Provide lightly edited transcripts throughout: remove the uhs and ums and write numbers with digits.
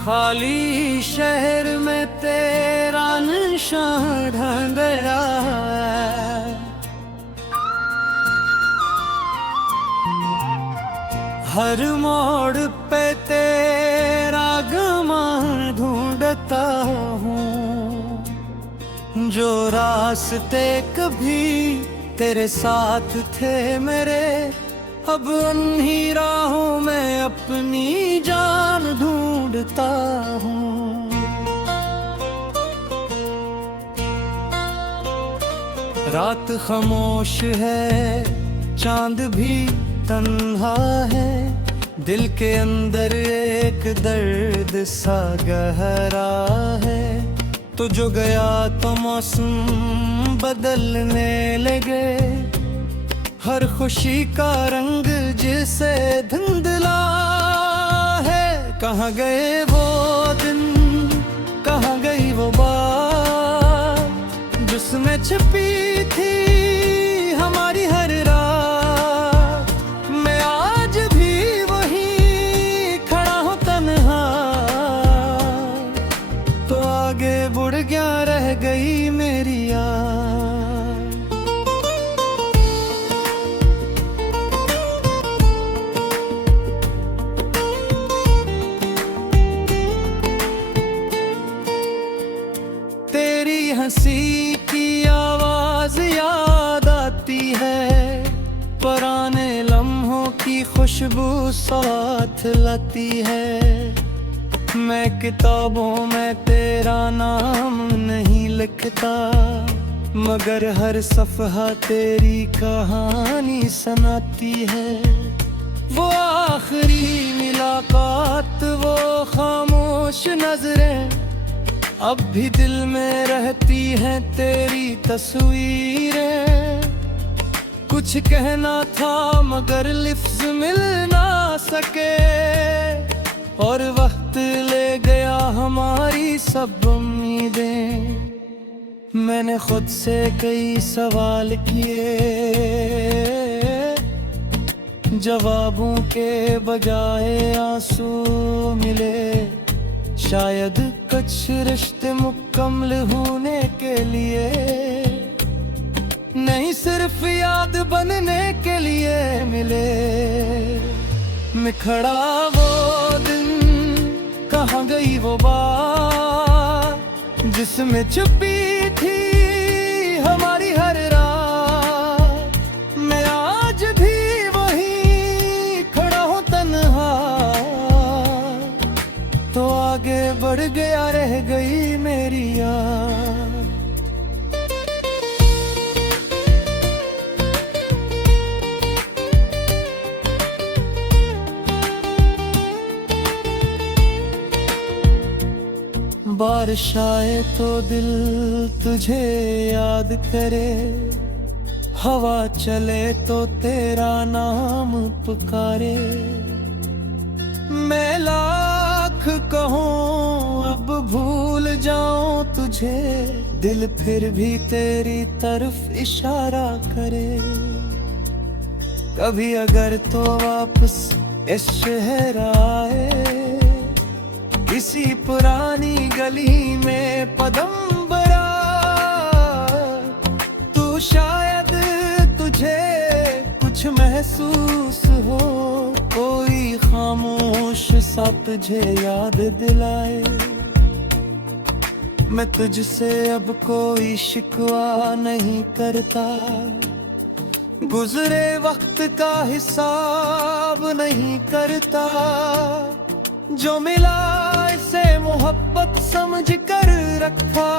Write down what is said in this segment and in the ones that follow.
खाली शहर में तेरा निशान ढंग रहा है। हर मोड़ पे तेरा गमा ढूंढता हूँ, जो रास्ते कभी तेरे साथ थे मेरे, अब अन्ही राहों में अपनी जान ढूंढता हूँ। रात खामोश है, चांद भी तन्हा है, दिल के अंदर एक दर्द सा गहरा है। तो जो गया तो मौसम बदलने लगे, हर खुशी का रंग जिसे धुंधला है। कहाँ गए वो दिन, कहाँ गई वो बात, जिसमें छिपी थी हमारी हर रात। मैं आज भी वहीं खड़ा हूँ तन्हा, तो आगे बढ़ गया रह गई मेरी याद। तेरी हंसी की आवाज याद आती है, पुराने लम्हों की खुशबू साथ लाती है। मैं किताबों में तेरा नाम नहीं लिखता, मगर हर सफ़हा तेरी कहानी सुनाती है। वो आखिरी मुलाकात, वो खामोश नजरें, अब भी दिल में रहती हैं तेरी तस्वीरें। कुछ कहना था मगर लिफ्ज़ मिल ना सके, और वक्त ले गया हमारी सब उम्मीदें। मैंने खुद से कई सवाल किए, जवाबों के बजाय आंसू मिले। शायद कुछ रिश्ते मुकम्मल होने के लिए नहीं, सिर्फ याद बनने के लिए मिले। मैं खड़ा वो दिन, कहाँ गई वो बात, जिसमें छुपी थी हमारी हर रात। मैं आज भी वहीं खड़ा हूँ तन्हा, तो आगे बढ़ गया रह गई मेरी याद। बारिश आए तो दिल तुझे याद करे, हवा चले तो तेरा नाम पुकारे। मैं लाख कहूँ अब भूल जाऊं तुझे, दिल फिर भी तेरी तरफ इशारा करे। कभी अगर तो वापस इस शहर आए, किसी पुरानी गली में पदम बरा, तू शायद तुझे कुछ महसूस हो, कोई खामोश सा तुझे याद दिलाए। मैं तुझसे अब कोई शिकवा नहीं करता, गुजरे वक्त का हिसाब नहीं करता। जो मिला इसे मोहब्बत समझ कर रखा,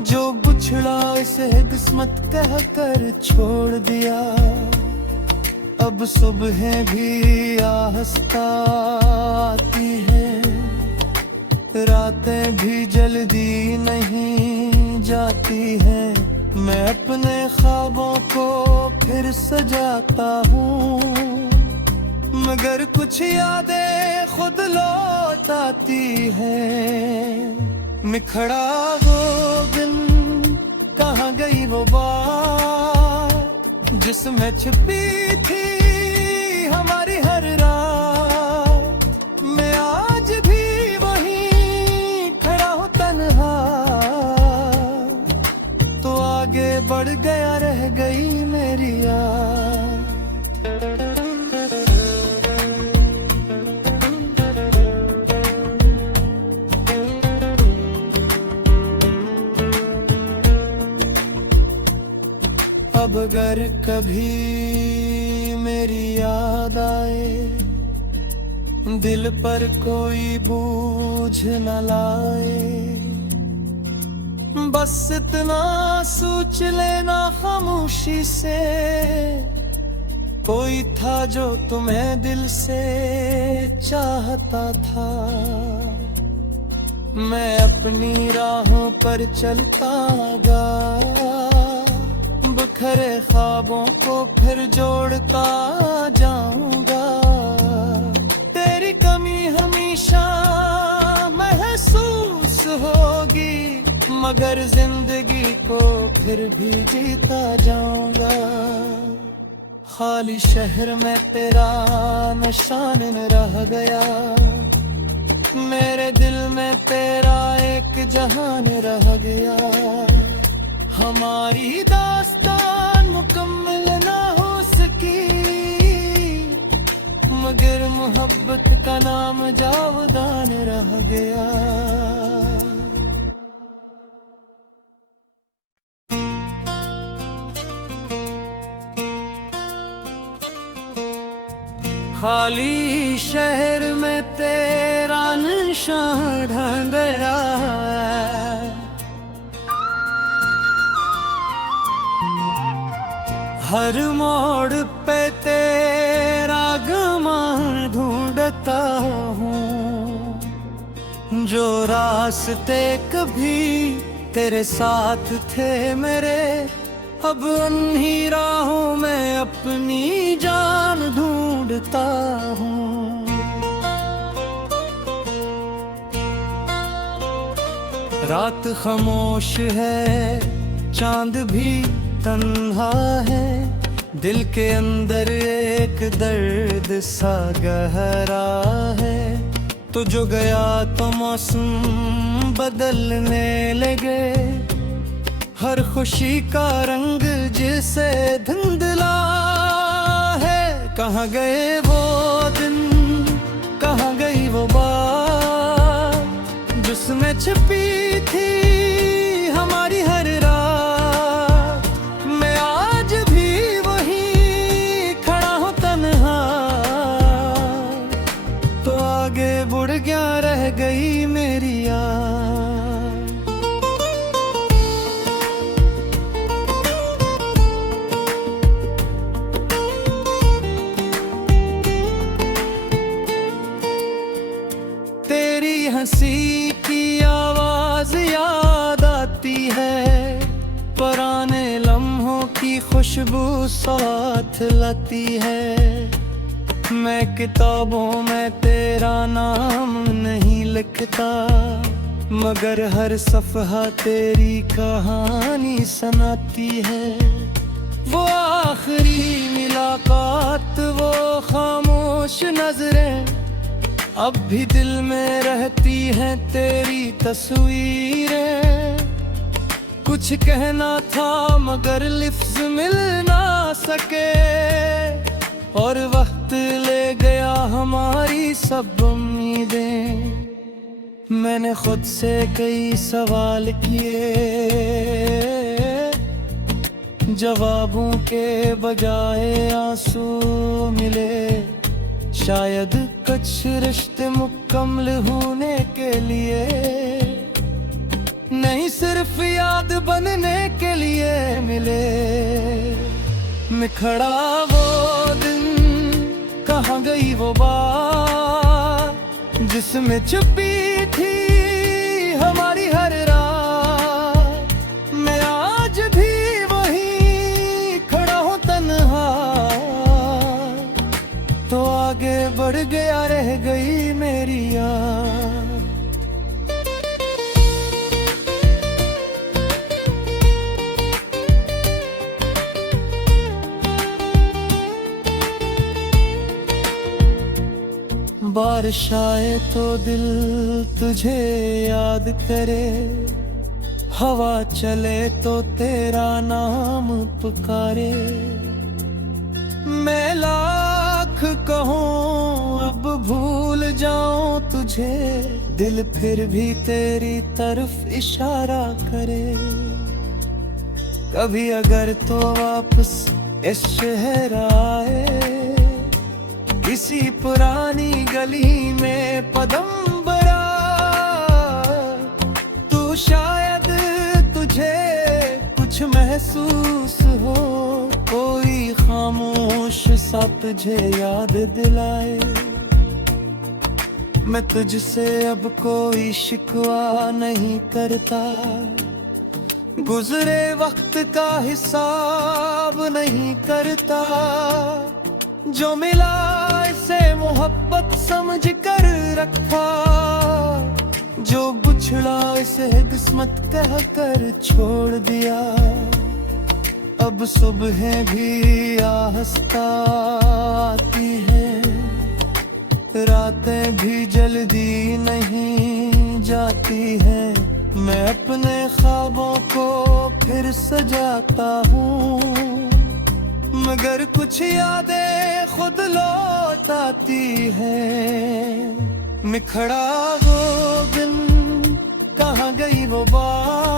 जो बुछड़ा इसे किस्मत कह कर छोड़ दिया। अब सुबह भी आहिस्ता आती है, रातें भी जल्दी नहीं जाती हैं। मैं अपने ख्वाबों को फिर सजाता हूँ, मगर कुछ यादें खुद लौट आती हैं। मैं खड़ा वो दिन, कहाँ गई वो बात, जिसमें छुपी थी हमारी हर रात। मैं आज भी कभी मेरी याद आए, दिल पर कोई बोझ न लाए, बस इतना सोच लेना खामोशी से, कोई था जो तुम्हें दिल से चाहता था। मैं अपनी राहों पर चलता गया, बिखरे ख्वाबों को फिर जोड़ता जाऊंगा। तेरी कमी हमेशा महसूस होगी, मगर जिंदगी को फिर भी जीता जाऊंगा। खाली शहर में तेरा निशान न रह गया, मेरे दिल में तेरा एक जहान रह गया। हमारी दास्तान मुकम्मल ना हो सकी, मगर मोहब्बत का नाम जावदान रह गया। खाली शहर में तेरा निशान ढंग रहा है, हर मोड़ पे तेरा गमा ढूंढता हूँ। जो रास्ते कभी तेरे साथ थे मेरे, अब उन्हीं राहों में अपनी जान ढूंढता हूँ। रात खामोश है, चांद भी तन्हा है, दिल के अंदर एक दर्द सा गहरा है। तो जो गया तो मौसम बदलने लगे, हर खुशी का रंग जिसे धुंधला है। कहाँ गए वो दिन, कहाँ गई वो बात, जिसमें छिपी थी हमारी हर रात। मैं आज भी वहीं खड़ा हूँ तन्हा, तो आगे बढ़ गया रह गई मेरी याद। हंसी की आवाज याद आती है, पुराने लम्हों की खुशबू साथ लाती है। मैं किताबों में तेरा नाम नहीं लिखता, मगर हर सफ़हा तेरी कहानी सुनाती है। वो आखिरी मुलाकात, वो खामोश नजरें, अब भी दिल में रहती हैं तेरी तस्वीरें। कुछ कहना था मगर लिफ्ज़ मिल ना सके, और वक्त ले गया हमारी सब उम्मीदें। मैंने खुद से कई सवाल किए, जवाबों के बजाय आंसू मिले। शायद कुछ रिश्ते मुकम्मल होने के लिए नहीं, सिर्फ याद बनने के लिए मिले। मैं खड़ा वो दिन, कहाँ गई वो बात, जिसमें छुपी थी हमारी हर रात। मैं आज भी वहीं खड़ा हूँ तन्हा, तो आगे बढ़ गया रह गई मेरी याद। बारिश आए तो दिल तुझे याद करे, हवा चले तो तेरा नाम पुकारे। मैं लाख कहूँ अब भूल जाऊं तुझे, दिल फिर भी तेरी तरफ इशारा करे। कभी अगर तो वापस इस शहर आए किसी पुरानी गली में पदंबरा, तू शायद तुझे कुछ महसूस हो, कोई खामोश सा तुझे याद दिलाए। मैं तुझसे अब कोई शिकवा नहीं करता, गुजरे वक्त का हिसाब नहीं करता। जो मिला इसे मोहब्बत समझ कर रखा, जो बुछड़ा इसे किस्मत कह कर छोड़ दिया। अब सुबह भी आहिस्ता आती है, रातें भी जल्दी नहीं जाती है। मैं अपने ख्वाबों को फिर सजाता हूँ, मगर कुछ यादें खुद लौट आती है। निखड़ा वो दिन, कहाँ गई वो बात,